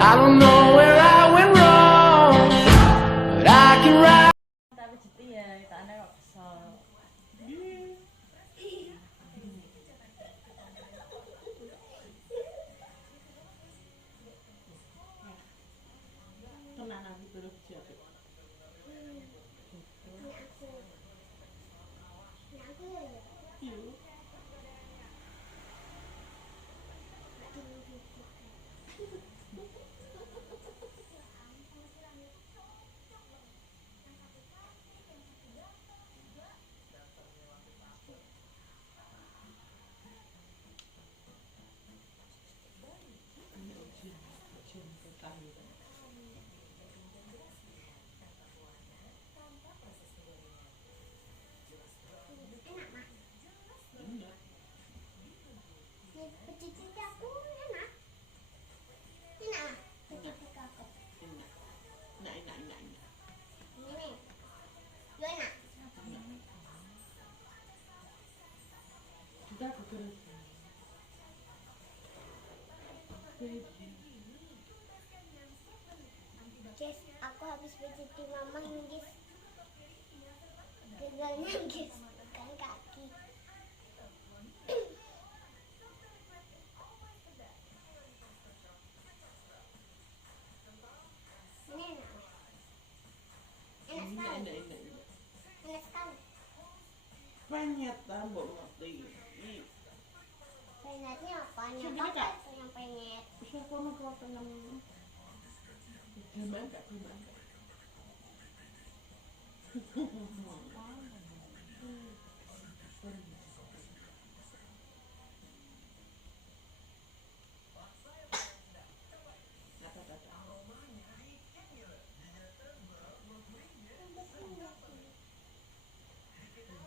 I don't know where I went wrong, but I can write. Tapi jadi ya, kita aneh kok kesel. Tenang aku terus siapa? Sudah bekerja. Guys, aku habis pijiti mama guys. Gagalnya guys, bukan kaki. Ini enak sekali. Enak sekali. Banyak tambah ngerti. Penyetnya apa? Sini, Apa Kak. itu yang penyet? Bisa kono kau pengen. Gimana tak gimana? Apa kata?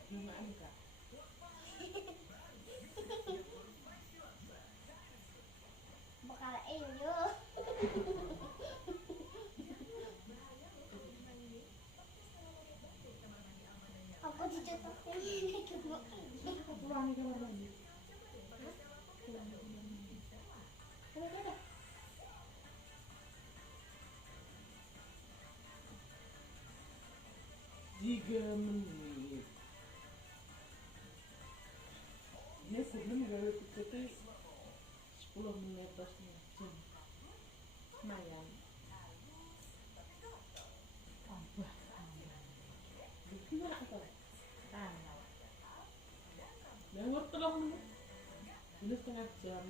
Gimana kak? Bakal enjo. Aku dicetak ini cuma Kurang kamar mandi. Tiga menit. Ini sebelum gawe tiketnya 10 menit tasnya jam. Lumayan. Tambah. Gimana kata? Tambah. Dan waktu 3 menit. Ini setengah jam.